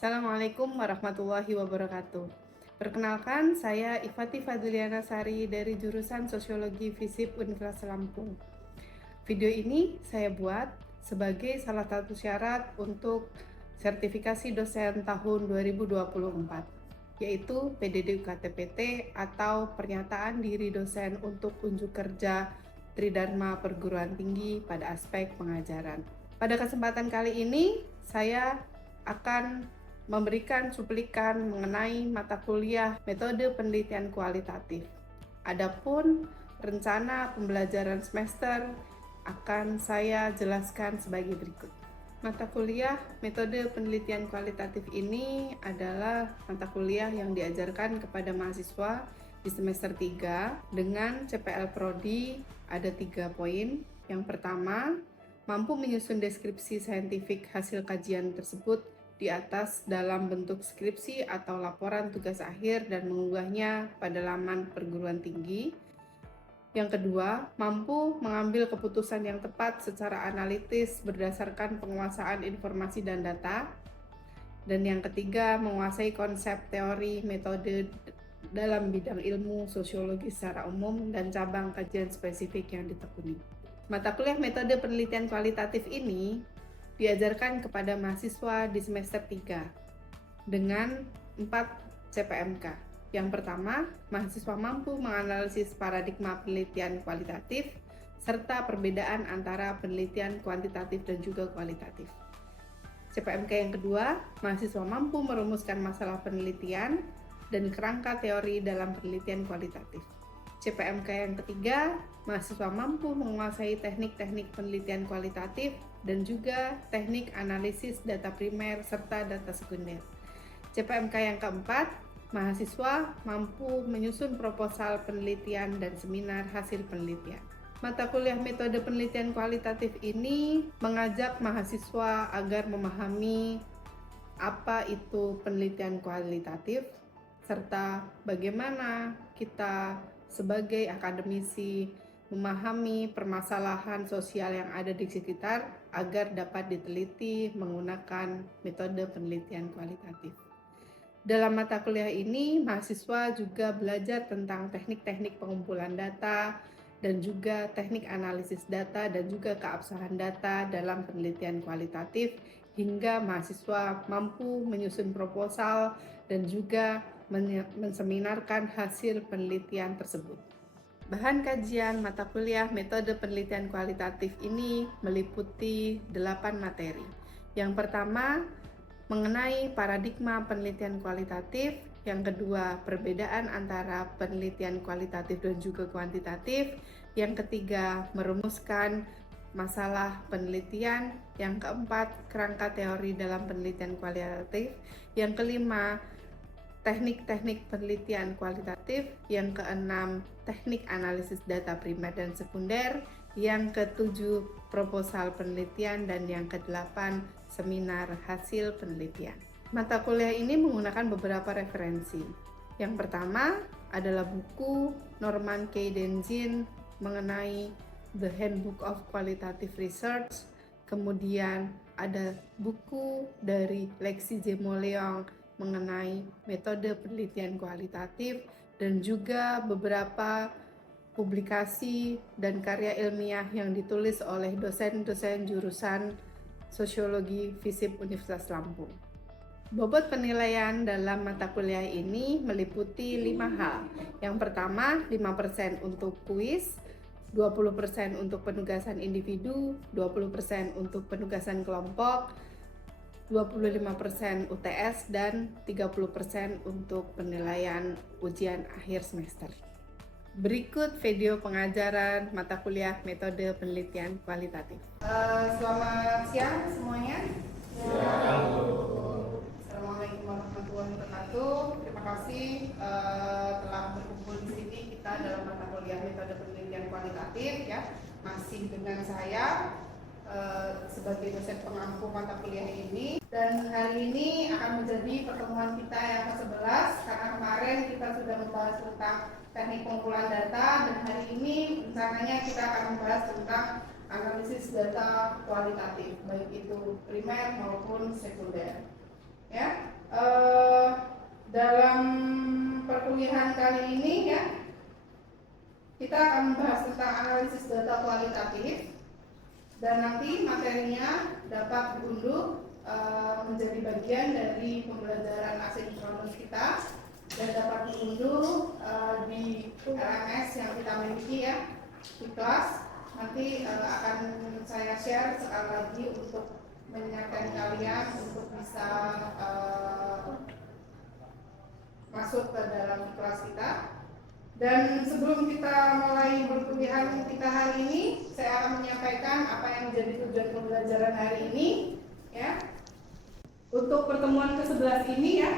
Assalamualaikum warahmatullahi wabarakatuh. Perkenalkan, saya Ifati Fadliana Sari dari jurusan Sosiologi FISIP Universitas Lampung. Video ini saya buat sebagai salah satu syarat untuk sertifikasi dosen tahun 2024, yaitu PDD UKT-PT atau Pernyataan Diri Dosen untuk Unjuk Kerja Tridharma Perguruan Tinggi pada aspek pengajaran. Pada kesempatan kali ini, saya akan memberikan cuplikan mengenai mata kuliah metode penelitian kualitatif. Adapun rencana pembelajaran semester akan saya jelaskan sebagai berikut. Mata kuliah metode penelitian kualitatif ini adalah mata kuliah yang diajarkan kepada mahasiswa di semester 3 dengan CPL Prodi ada 3 poin. Yang pertama, mampu menyusun deskripsi saintifik hasil kajian tersebut di atas dalam bentuk skripsi atau laporan tugas akhir dan mengunggahnya pada laman perguruan tinggi. Yang kedua, mampu mengambil keputusan yang tepat secara analitis berdasarkan penguasaan informasi dan data. Dan yang ketiga, menguasai konsep teori metode dalam bidang ilmu sosiologi secara umum dan cabang kajian spesifik yang ditekuni. Mata kuliah metode penelitian kualitatif ini diajarkan kepada mahasiswa di semester 3 dengan 4 CPMK. Yang pertama, mahasiswa mampu menganalisis paradigma penelitian kualitatif serta perbedaan antara penelitian kuantitatif dan juga kualitatif. CPMK yang kedua, mahasiswa mampu merumuskan masalah penelitian dan kerangka teori dalam penelitian kualitatif. CPMK yang ketiga, mahasiswa mampu menguasai teknik-teknik penelitian kualitatif dan juga teknik analisis data primer serta data sekunder. CPMK yang keempat, mahasiswa mampu menyusun proposal penelitian dan seminar hasil penelitian. Mata kuliah metode penelitian kualitatif ini mengajak mahasiswa agar memahami apa itu penelitian kualitatif, serta bagaimana kita sebagai akademisi memahami permasalahan sosial yang ada di sekitar agar dapat diteliti menggunakan metode penelitian kualitatif. Dalam mata kuliah ini, mahasiswa juga belajar tentang teknik-teknik pengumpulan data dan juga teknik analisis data dan juga keabsahan data dalam penelitian kualitatif hingga mahasiswa mampu menyusun proposal dan juga menseminarkan hasil penelitian tersebut. Bahan kajian mata kuliah metode penelitian kualitatif ini meliputi 8 materi. Yang pertama, mengenai paradigma penelitian kualitatif. Yang kedua, perbedaan antara penelitian kualitatif dan juga kuantitatif. Yang ketiga, merumuskan masalah penelitian. Yang keempat, kerangka teori dalam penelitian kualitatif. Yang kelima, teknik-teknik penelitian kualitatif. Yang keenam, teknik analisis data primer dan sekunder. Yang ketujuh, proposal penelitian. Dan yang kedelapan, seminar hasil penelitian. Mata kuliah ini menggunakan beberapa referensi. Yang pertama adalah buku Norman K. Denzin mengenai The Handbook of Qualitative Research. Kemudian ada buku dari Lexi Jemoleong mengenai metode penelitian kualitatif dan juga beberapa publikasi dan karya ilmiah yang ditulis oleh dosen-dosen jurusan Sosiologi FISIP Universitas Lampung. Bobot penilaian dalam mata kuliah ini meliputi 5 hal. Yang pertama, 5% untuk kuis, 20% untuk penugasan individu, 20% untuk penugasan kelompok, 25% UTS, dan 30% untuk penilaian ujian akhir semester. Berikut video pengajaran mata kuliah metode penelitian kualitatif. Selamat siang semuanya. Assalamualaikum warahmatullahi wabarakatuh. Terima kasih telah berkumpul di sini kita dalam mata kuliah metode penelitian kualitatif ya. Masih dengan saya sebagai dosen pengampu mata kuliah ini, dan hari ini akan menjadi pertemuan kita yang ke-11 karena kemarin kita sudah membahas tentang teknik pengumpulan data, dan hari ini rencananya kita akan membahas tentang analisis data kualitatif baik itu primer maupun sekunder. Ya, dalam perkuliahan kali ini ya, kita akan membahas tentang analisis data kualitatif, dan nanti materinya dapat diunduh menjadi bagian dari pembelajaran asinkronus kita dan dapat diunduh di LMS yang kita miliki ya di kelas. Nanti akan saya share sekali lagi untuk mengingatkan kalian untuk bisa masuk ke dalam kelas kita. Dan sebelum kita mulai perkuliahan kita hari ini, saya akan menyampaikan apa yang menjadi tujuan pembelajaran hari ini ya. Untuk pertemuan ke-11 ini ya,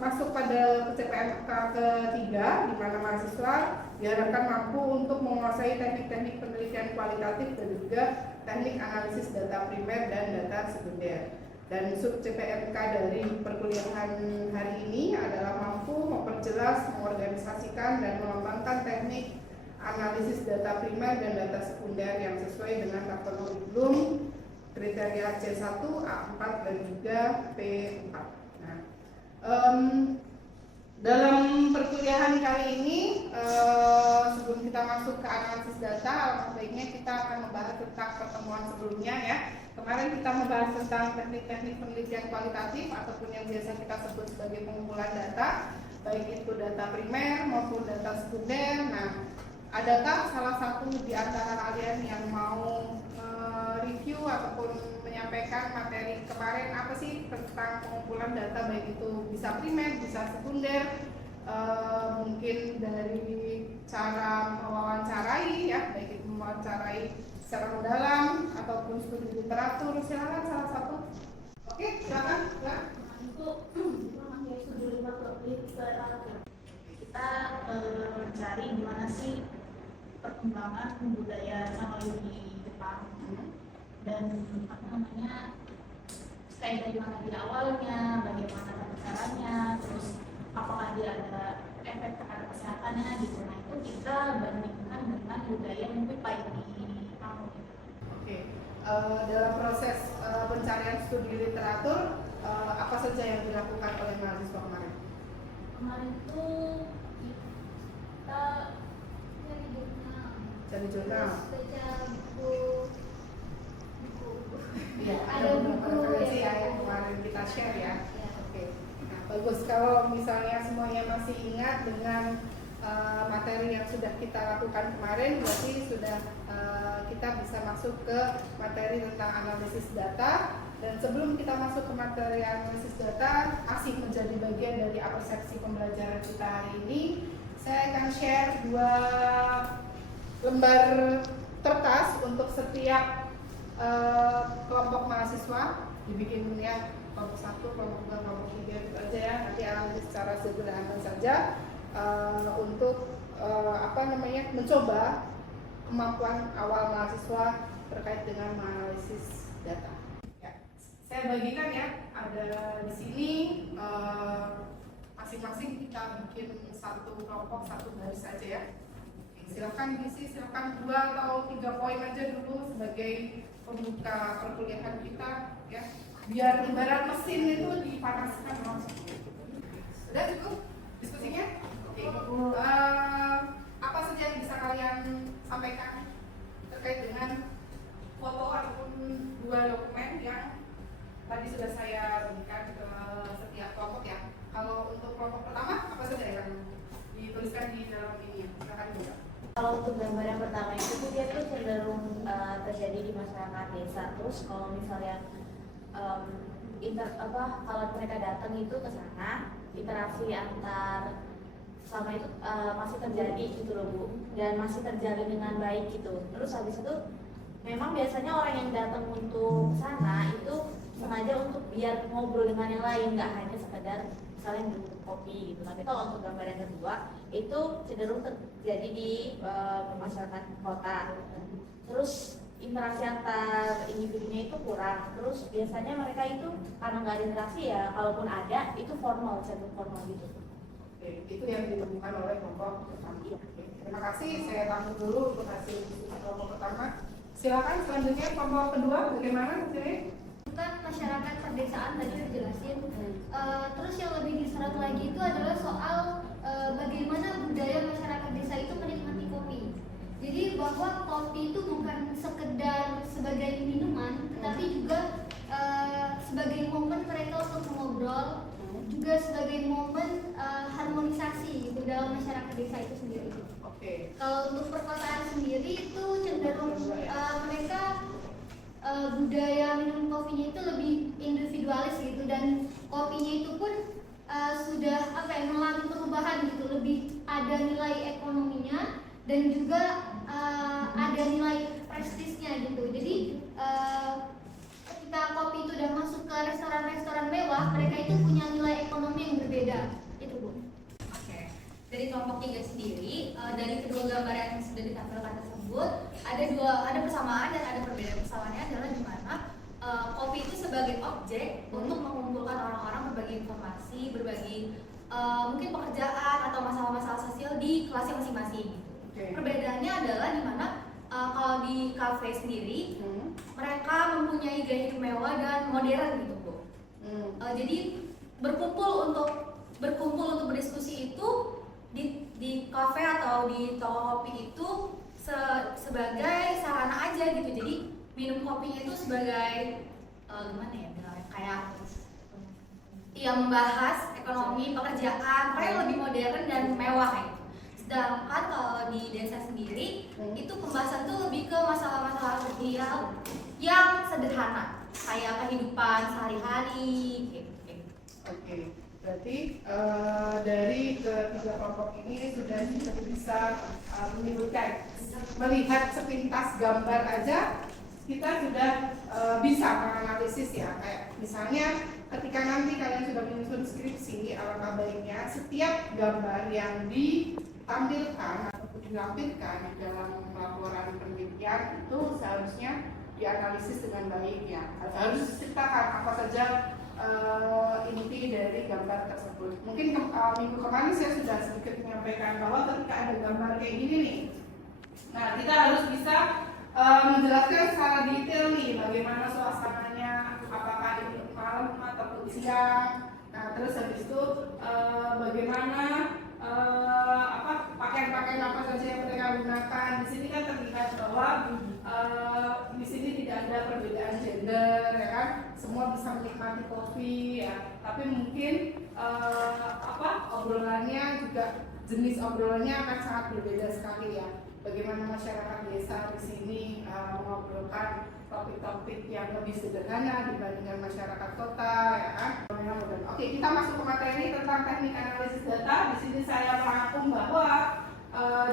masuk pada CPMK ketiga, di mana mahasiswa diharapkan mampu untuk menguasai teknik-teknik penelitian kualitatif dan juga teknik analisis data primer dan data sekunder. Dan sub CPMK dari perkuliahan hari ini adalah mampu memperjelas, mengorganisasikan, dan mengembangkan teknik analisis data primer dan data sekunder yang sesuai dengan level kurikulum kriteria C1, A4, dan juga P4. Nah, dalam perkuliahan kali ini, sebelum kita masuk ke analisis data, alangkah baiknya kita akan membahas tentang pertemuan sebelumnya ya. Kemarin kita membahas tentang teknik-teknik penelitian kualitatif ataupun yang biasa kita sebut sebagai pengumpulan data, baik itu data primer maupun data sekunder. Nah, adakah salah satu di antara kalian yang mau review ataupun menyampaikan materi kemarin apa sih tentang pengumpulan data, baik itu bisa primer, bisa sekunder, mungkin dari cara mewawancarai ya, baik itu mewawancarai secara mendalam ataupun studi literatur. Silakan salah satu. Oke, silakan. Ya. Untuk studi literatur kita mencari gimana sih perkembangan budaya teknologi Jepang dan apa namanya, kayak dari mana di awalnya, bagaimana caranya, terus apakah dia ada efek terhadap kesehatannya gitu. Nah itu kita bandingkan dengan budaya mungkin baik di Jepang. Oke, dalam proses pencarian studi literatur apa saja yang dilakukan oleh mahasiswa kemarin? Kemarin itu kita Cari jurnal. Baca buku. Iya, ada beberapa referensi yang kemarin kita share ya. Oke. Nah, bagus kalau misalnya semuanya masih ingat dengan materi yang sudah kita lakukan kemarin, berarti sudah kita bisa masuk ke materi tentang analisis data. Dan sebelum kita masuk ke materi analisis data, asik menjadi bagian dari persepsi pembelajaran kita hari ini, saya akan share 2 lembar kertas untuk setiap kelompok mahasiswa, dibikin ya kelompok 1, kelompok 2, kelompok 3 gitu aja ya. Nanti analisis secara sederhana saja untuk mencoba kemampuan awal mahasiswa terkait dengan menganalisis data. Ya, saya bagikan ya, ada di sini masing-masing kita bikin 1 kelompok 1 baris aja ya. Silakan diisi, silakan 2 atau 3 poin aja dulu sebagai pembuka perkuliahan kita ya, biar ibarat mesin itu dipanaskan langsung. Sudah cukup diskusinya? Oke. Apa saja yang bisa kalian sampaikan terkait dengan foto ataupun 2 dokumen yang tadi sudah saya berikan ke setiap kelompok ya. Kalau untuk kelompok pertama, apa saja yang dituliskan di dalam ini? Silakan juga. Kalau untuk gambar yang pertama itu tuh dia tuh cenderung terjadi di masyarakat desa. Terus kalau misalnya kalau mereka datang itu ke sana, interaksi antar selama itu masih terjadi gitu loh Bu, dan masih terjalin dengan baik gitu. Terus habis itu memang biasanya orang yang datang untuk sana itu sengaja untuk biar ngobrol dengan yang lain, nggak hanya sekedar misalnya minum kopi gitu. Tapi kalau untuk gambar yang kedua itu cenderung terjadi di masyarakat kota. Terus interaksi antar individunya itu kurang. Terus biasanya mereka itu karena nggak ada interaksi ya, kalaupun ada itu formal, cenderung formal gitu. Oke, itu yang ditemukan oleh kelompok pertama. Terima kasih, saya tampung dulu untuk hasil kelompok pertama. Silakan selanjutnya kelompok kedua, bagaimana hasilnya? Kan masyarakat perdesaan tadi udah jelasin. Terus yang lebih disorot lagi itu adalah soal bagaimana budaya masyarakat desa itu menikmati kopi. Jadi bahwa kopi itu bukan sekedar sebagai minuman, tetapi juga sebagai momen mereka untuk mengobrol, juga sebagai momen harmonisasi gitu dalam masyarakat desa itu sendiri. Oke. Kalau untuk perkotaan sendiri itu cenderung mereka budaya minum kopinya itu lebih individualis gitu, dan kopinya itu pun sudah mengalami perubahan gitu, lebih ada nilai ekonominya dan juga ada nilai prestisnya gitu. Jadi ketika kopi itu udah masuk ke restoran-restoran mewah, mereka itu punya nilai ekonomi yang berbeda. Itu Bu. Oke. Dari kelompok 3 sendiri, dari kedua gambar yang sudah ditampilkan tersebut, ada persamaan dan ada perbedaan. Persamaannya adalah di mana kopi itu sebagai objek untuk mengumpulkan orang-orang, berbagi informasi, berbagi mungkin pekerjaan atau masalah-masalah sosial di kelasnya masing-masing. Okay. Perbedaannya adalah di mana kalau di kafe sendiri mereka mempunyai gaya hidup mewah dan modern gitu Bu. Jadi berkumpul untuk berdiskusi itu di kafe atau di toko kopi itu sebagai sarana aja gitu. Jadi minum kopinya itu sebagai gimana ya bilangnya, kayak membahas ekonomi, pekerjaan, kayak lebih modern dan mewah kayak gitu. Sedangkan kalau di desa sendiri itu pembahasan tuh lebih ke masalah-masalah sosial yang sederhana, kayak kehidupan sehari-hari gitu. Oke. Berarti dari ketiga kelompok ini sudah bisa menyebutkan, melihat sepintas gambar aja kita sudah bisa menganalisis ya. Kayak misalnya ketika nanti kalian sudah menyusun skripsi, alangkah baiknya setiap gambar yang ditampilkan atau dilampirkan di dalam laporan penelitian itu seharusnya dianalisis dengan baik ya. Harus diceritakan apa saja inti dari gambar tersebut. Mungkin minggu kemarin saya sudah sedikit menyampaikan bahwa ketika ada gambar kayak gini nih, nah kita harus bisa menjelaskan secara detail nih bagaimana suasananya, apakah itu malam ataupun siang. Nah terus habis itu bagaimana pakaian-pakaian apa saja yang mereka gunakan. Di sini kan terlihat bahwa di sini tidak ada perbedaan gender, ya kan? Semua bisa menikmati kopi, ya. Tapi mungkin obrolannya juga, jenis obrolannya akan sangat berbeda sekali ya. Bagaimana masyarakat desa di sini mengobrolkan topik-topik yang lebih sederhana dibandingkan masyarakat kota, ya kan? Oke, kita masuk ke materi tentang teknik analisis data. Di sini saya merangkum bahwa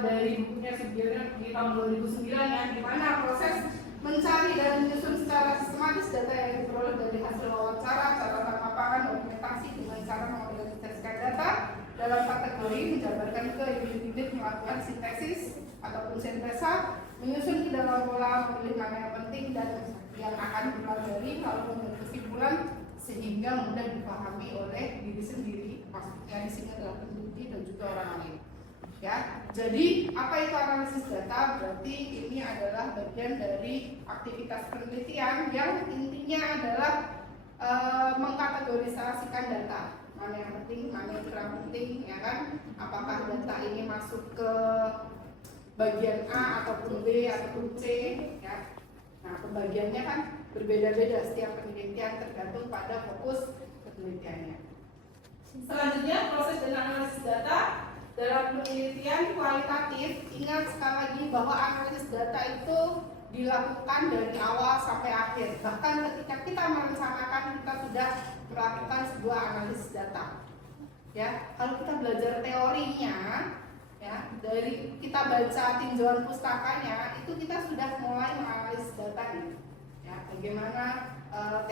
dari bukunya sebelumnya di tahun 2009 ya, di mana proses mencari dan menyusun secara sistematis data yang diperoleh dari hasil wawancara, catatan lapangan, dokumentasi dengan cara mengorganisasikan data dalam kategori, menjabarkan ke unit-unit, melakukan sintesis ataupun sintesa, menyusun ke dalam pola, memilih mana yang penting dan yang akan dipelajari, lalu membuat kesimpulan sehingga mudah dipahami oleh diri sendiri, maksudnya di sini adalah peneliti dan juga orang lain. Ya, jadi apa itu analisis data? Berarti ini adalah bagian dari aktivitas penelitian yang intinya adalah mengkategorisasikan data, mana yang penting, mana yang kurang penting, ya kan? Apakah data ini masuk ke bagian A ataupun B ataupun C, ya? Nah, pembagiannya kan berbeda-beda setiap penelitian tergantung pada fokus penelitiannya. Selanjutnya proses dan analisis data. Dalam penelitian kualitatif, ingat sekali lagi bahwa analisis data itu dilakukan dari awal sampai akhir. Bahkan ketika kita merencanakan, kita sudah melakukan sebuah analisis data. Ya, kalau kita belajar teorinya, ya, dari kita baca tinjauan pustakanya, itu kita sudah mulai menganalisis data nih. Ya, bagaimana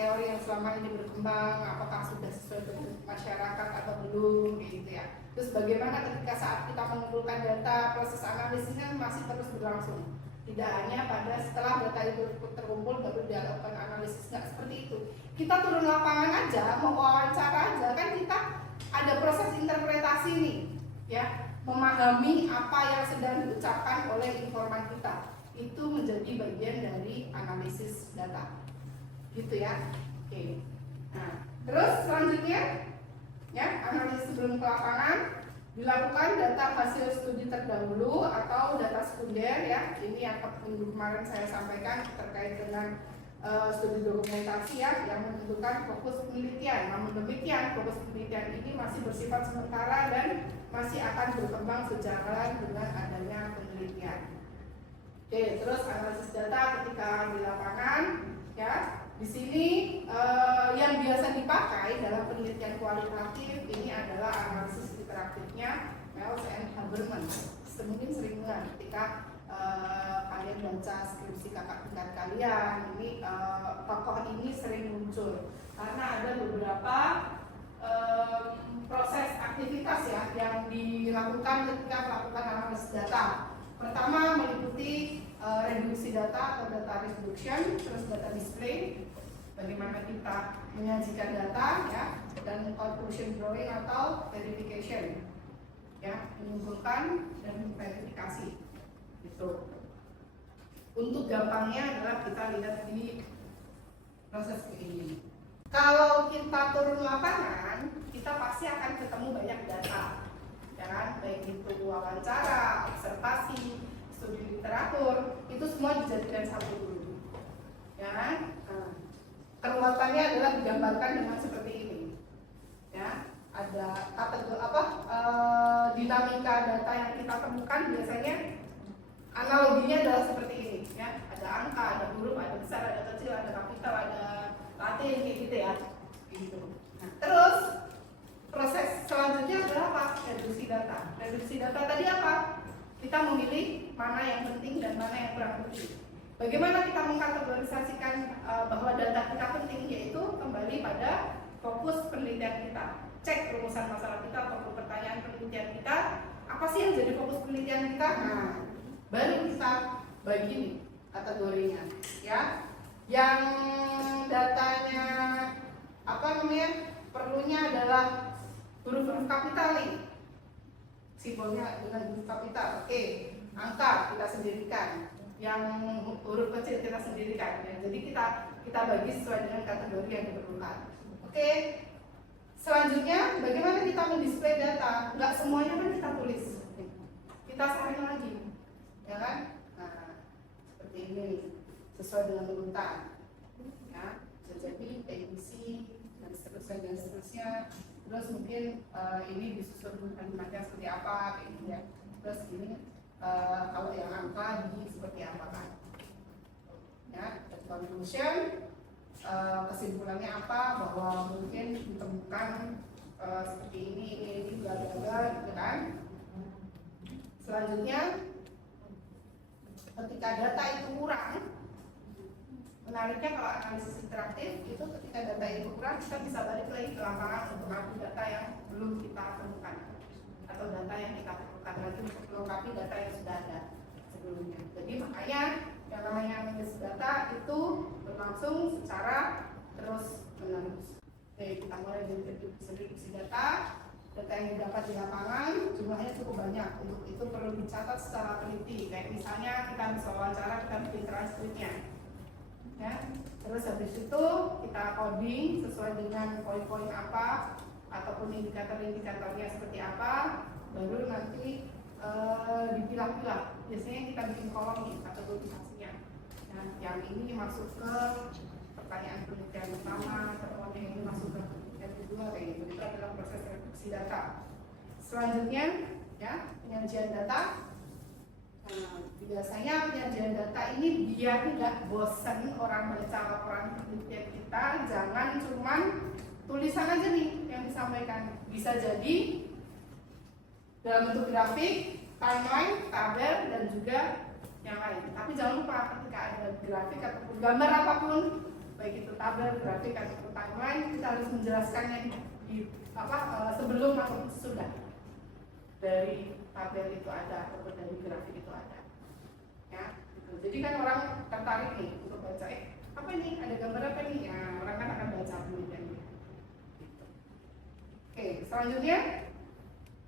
teori yang selama ini berkembang, apakah sudah sesuai dengan masyarakat atau belum, gitu ya. Terus bagaimana ketika saat kita mengumpulkan data, proses analisisnya masih terus berlangsung. Tidak hanya pada setelah data itu terkumpul baru dilakukan analisis, nggak seperti itu. Kita turun lapangan aja, mau wawancara aja, kan kita ada proses interpretasi nih, ya, memahami apa yang sedang diucapkan oleh informan kita. Itu menjadi bagian dari analisis data. Gitu ya. Oke. Nah, terus selanjutnya ya, analisis sebelum ke lapangan dilakukan data hasil studi terdahulu atau data sekunder ya. Ini yang kemarin saya sampaikan terkait dengan studi dokumentasi ya, yang menentukan fokus penelitian. Namun demikian, fokus penelitian ini masih bersifat sementara dan masih akan berkembang sejalan dengan adanya penelitian. Oke, terus analisis data ketika di lapangan ya. Di sini yang biasa dipakai dalam penelitian kualitatif ini adalah analisis interaktifnya Miles and Habermas. Mungkin sering dengar ketika kalian baca skripsi kakak tingkat kalian, ini tokoh ini sering muncul karena ada beberapa proses aktivitas ya yang dilakukan ketika melakukan analisis data. Pertama meliputi reduksi data atau data reduction, terus data display, bagaimana kita menyajikan data ya, dan conclusion drawing atau verification ya, mengumpulkan dan verifikasi itu. Untuk gampangnya adalah kita lihat di proses ini. Kalau kita turun lapangan, kita pasti akan ketemu banyak data ya kan, baik itu wawancara, observasi, studi literatur, itu semua dijadikan satu dulu ya kan. Keruatannya adalah digambarkan dengan seperti ini ya, ada kategori dinamika data yang kita temukan biasanya analoginya adalah seperti ini ya, ada angka, ada huruf, ada besar, ada kecil, ada kapital, ada latin kayak gitu ya gitu. Nah, terus proses selanjutnya adalah apa? Reduksi data. Reduksi data tadi apa? Kita memilih mana yang penting dan mana yang kurang penting. Bagaimana kita mengkategorisasikan bahwa data kita penting, yaitu kembali pada fokus penelitian kita. Cek rumusan masalah kita atau pertanyaan penelitian kita, apa sih yang jadi fokus penelitian kita? Nah, baru kita bagi nih kategorinya ya. Yang datanya perlunya adalah huruf-huruf kapital nih, simbolnya dengan huruf kapital. Oke, angka kita sendirikan, yang huruf kecil kita sendirikan ya. Jadi kita bagi sesuai dengan kategori yang diperlukan. Oke, selanjutnya bagaimana kita mendisplay data? Nggak semuanya kan kita tulis, kita saring lagi ya kan. Nah, seperti ini sesuai dengan urutan ya, bisa jadi ABC dan seterusnya. Terus mungkin ini disusun kalimatnya seperti apa kayak gitu ya. Terus ini kalau yang angka di seperti apa kan ya. Conclusion, kesimpulannya apa, bahwa mungkin ditemukan seperti ini bla bla bla gitu kan. Selanjutnya ketika data itu kurang, menariknya kalau analisis interaktif itu ketika data itu kurang, kita bisa balik lagi ke lapangan untuk mengambil data yang belum kita temukan atau data yang kita temukan lagi untuk melengkapi data yang sudah ada sebelumnya. Jadi makanya yang namanya analisis data itu berlangsung secara terus menerus. Oke, kita mulai dari reduksi data yang didapat di lapangan, jumlahnya cukup banyak. Untuk itu perlu dicatat secara teliti. Kayak misalnya kita bisa wawancara, kita bikin transkripnya ya. Terus habis itu kita coding sesuai dengan poin-poin apa ataupun indikator-indikatornya seperti apa, baru nanti dipilah-pilah. Biasanya kita bikin kolom nih kategorisasinya. Nah, yang ini masuk ke pertanyaan penelitian pertama, atau yang ini masuk ke penelitian kedua kayak gitu. Itu adalah proses reduksi data. Selanjutnya ya, penyajian data. Nah, biasanya penyajian data ini biar tidak bosan orang baca laporan penelitian kita, jangan cuman tulisan aja nih yang disampaikan. Bisa jadi dalam bentuk grafik, timeline, tabel, dan juga yang lain. Tapi jangan lupa ketika ada grafik ataupun gambar apapun, baik itu tabel, grafik, ataupun timeline, kita harus menjelaskannya sebelum atau sesudah dari tabel itu ada ataupun dari grafik itu ada ya gitu. Jadi kan orang tertarik nih untuk baca apa ini, ada gambar apa nih ya, orang kan akan baca penelitiannya gitu. Oke, selanjutnya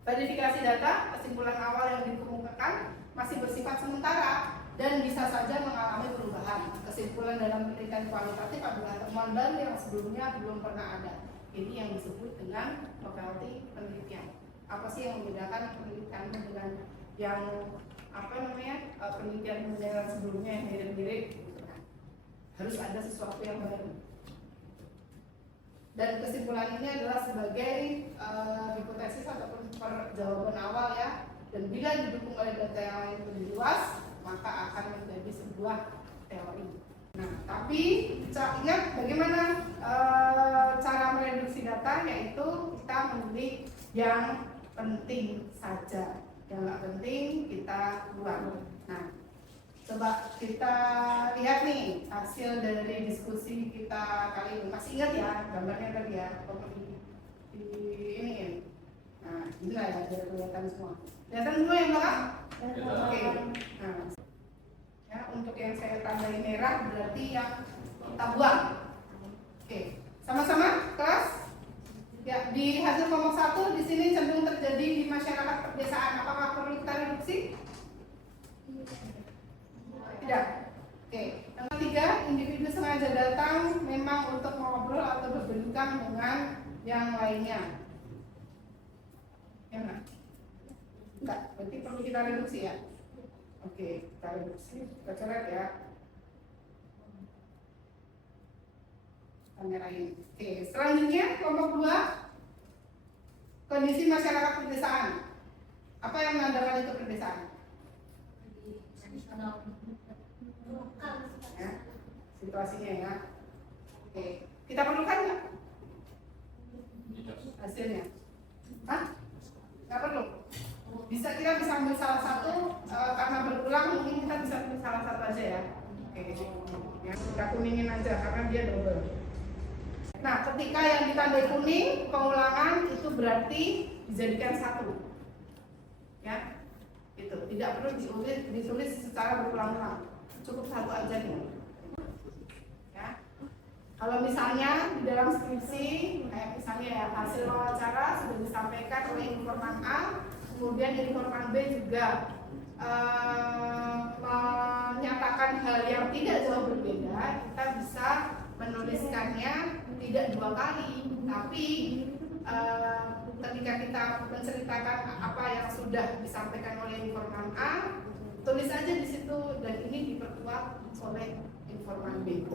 verifikasi data. Kesimpulan awal yang dikemukakan masih bersifat sementara dan bisa saja mengalami perubahan. Kesimpulan dalam penelitian kualitatif adalah temuan baru yang sebelumnya belum pernah ada. Ini yang disebut dengan novelty penelitian. Apa sih yang membedakan penelitian dengan yang penelitian sebelumnya yang mirip-mirip? Gitu kan. Harus ada sesuatu yang baru. Dan kesimpulan ini adalah sebagai hipotesis ataupun jawaban awal ya. Dan bila didukung oleh data yang lain lebih luas, maka akan menjadi sebuah teori. Nah, tapi ingat bagaimana cara mereduksi data, yaitu kita memilih yang penting saja, yang nggak penting kita buang. Nah, coba kita lihat nih hasil dari diskusi kita kali ini. Masih ingat ya gambarnya tadi ya, di ini ya. Nah, inilah ya, biar kelihatan semua. Kelihatan semua yang belakang? Oke. Nah, ya, untuk yang saya tandai merah berarti yang kita buang. Oke, sama-sama kelas. Ya, di hasil kelompok 1 di sini cenderung terjadi di masyarakat pedesaan. Apakah perlu kita reduksi? Tidak. Oke. Yang ketiga, individu sengaja datang memang untuk mengobrol atau berbincang dengan yang lainnya. Ya enggak? Enggak, berarti perlu kita reduksi ya. Oke, kita reduksi, kita coret ya. Kamerain. Oke, selanjutnya kelompok 2, kondisi masyarakat pedesaan. Apa yang menandakan itu pedesaan? Ya, situasinya ya. Oke, kita perlukan nggak hasilnya? Hah? Nggak perlu. Kita bisa ambil salah satu, karena berulang mungkin kita bisa ambil salah satu aja ya. Oke, ya, kita kuningin aja karena dia double. Nah, ketika yang ditandai kuning pengulangan itu berarti dijadikan satu, ya, itu tidak perlu ditulis secara berulang-ulang, cukup satu aja nih. Ya, kalau misalnya di dalam skripsi, kayak misalnya ya hasil wawancara sudah disampaikan oleh informan A, kemudian informan B juga menyatakan hal yang tidak jauh berbeda, kita bisa menuliskannya tidak 2 kali, tapi ketika kita menceritakan apa yang sudah disampaikan oleh informan A, tulis aja di situ dan ini diperkuat oleh informan B.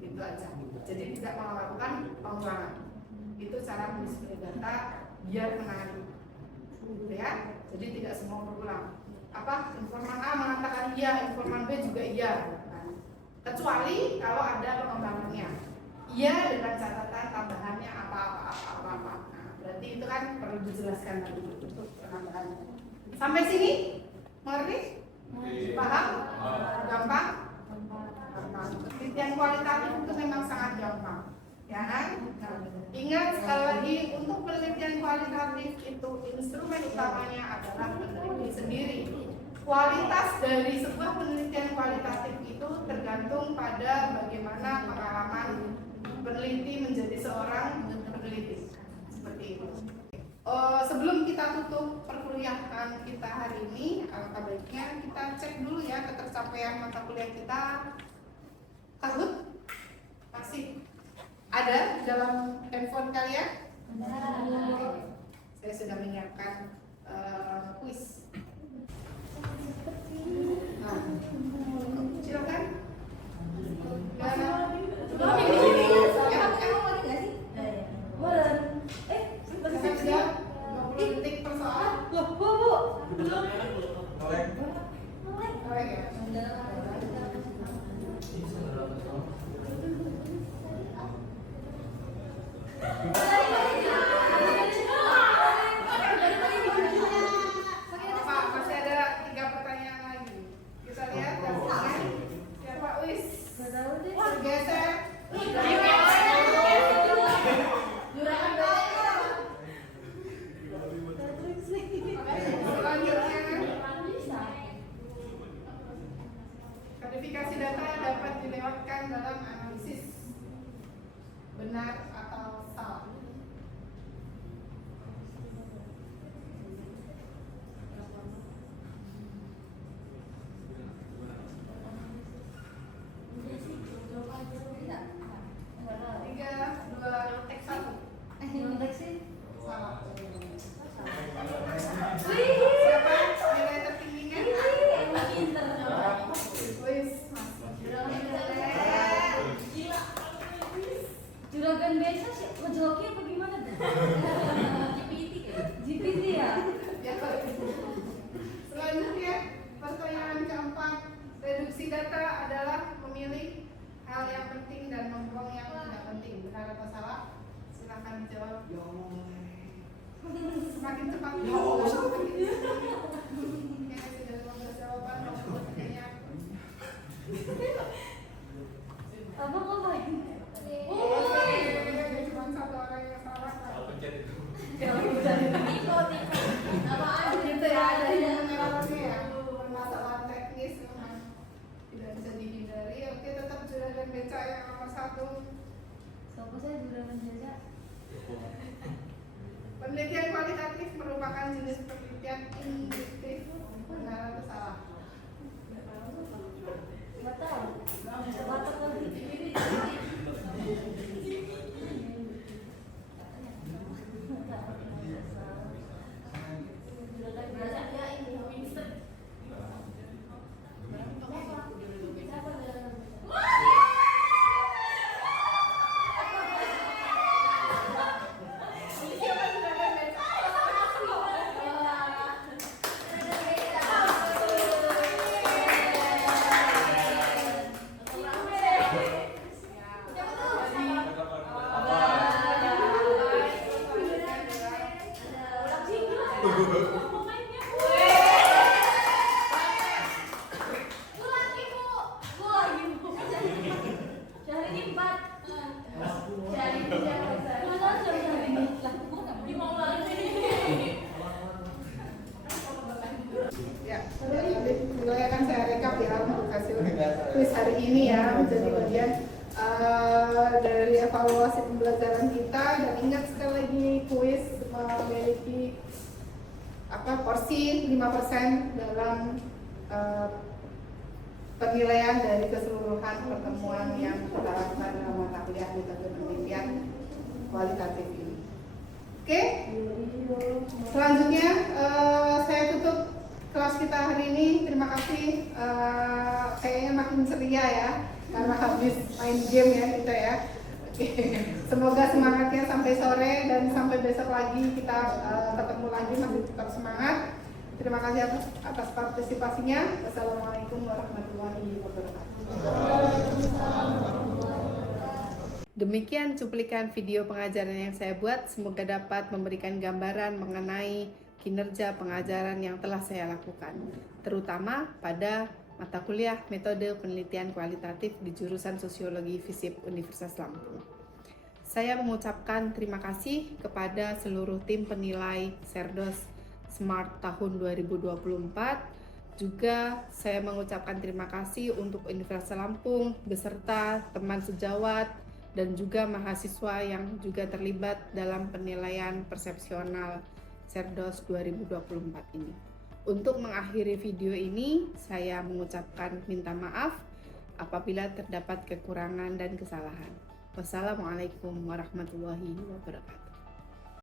Itu aja. Jadi tidak melakukan pengulangan. Itu cara mendisplay data biar menarik. Gitu ya. Jadi tidak semua berulang. Apa? Informan A mengatakan iya, informan B juga iya. Kecuali kalau ada pengembangannya. Iya dengan catatan tambahannya apa. Nah, berarti itu kan perlu dijelaskan lagi untuk penambahannya. Sampai sini mengerti? Paham? Gampang? Gampang. Penelitian kualitatif itu memang sangat gampang, ya kan? Nah, ingat sekali lagi, untuk penelitian kualitatif itu instrumen utamanya adalah peneliti sendiri. Kualitas dari sebuah penelitian kualitatif itu tergantung pada bagaimana pengalaman peneliti menjadi seorang peneliti. Seperti itu. Sebelum kita tutup perkuliahan kita hari ini, alangkah baiknya kita cek dulu ya ketercapaian mata kuliah kita. Takut? Masih ada dalam handphone kalian? Saya sudah menyiapkan kuis. Nah, silakan. Jawab 20 detik per soal. Belum. Masih ada 3 pertanyaan lagi. Kita lihat hasilnya. Siapa? Wis. Geser. Verifikasi data dapat dilewatkan dalam analisis benar atau salah. benar atau salah? Silakan dijawab. Semakin cepat. Ya Allah. Oke, sudah 15 jawaban. Nomornya. Abang ngapain? Cuma satu orang yang salah. Apaan gitu ya? Masalah teknis memang tidak bisa dihindari. Oke, tetap juragan beca yang nomor 1. Siapa saya juragan beca? Penelitian kualitatif merupakan jenis penelitian induktif. Benar atau salah? Nggak tahu. Sebatas lagi. Juragan beca ya ini Winston. Siapa juragan beca? Ya, mulai akan saya rekap ya untuk hasil kuis hari ini ya, menjadi bagian dari evaluasi pembelajaran kita. Dan ingat sekali lagi, kuis memiliki porsi 5% dalam penilaian dari keseluruhan pertemuan yang kita lakukan dalam mata kuliah metode penelitian kualitatif ini. Oke, selanjutnya saya tutup kelas kita hari ini. Terima kasih. Kayaknya makin ceria ya karena habis main game ya kita ya. Oke. Semoga semangatnya sampai sore dan sampai besok lagi kita ketemu lagi, masih tetap semangat. Terima kasih atas partisipasinya. Wassalamualaikum warahmatullahi wabarakatuh. Demikian cuplikan video pengajaran yang saya buat. Semoga dapat memberikan gambaran mengenai kinerja pengajaran yang telah saya lakukan, terutama pada mata kuliah metode penelitian kualitatif di jurusan Sosiologi FISIP Universitas Lampung. Saya mengucapkan terima kasih kepada seluruh tim penilai Serdos Smart tahun 2024. Juga saya mengucapkan terima kasih untuk Universitas Lampung beserta teman sejawat dan juga mahasiswa yang juga terlibat dalam penilaian persepsional Serdos 2024 ini. Untuk mengakhiri video ini, saya mengucapkan minta maaf apabila terdapat kekurangan dan kesalahan. Wassalamualaikum warahmatullahi wabarakatuh.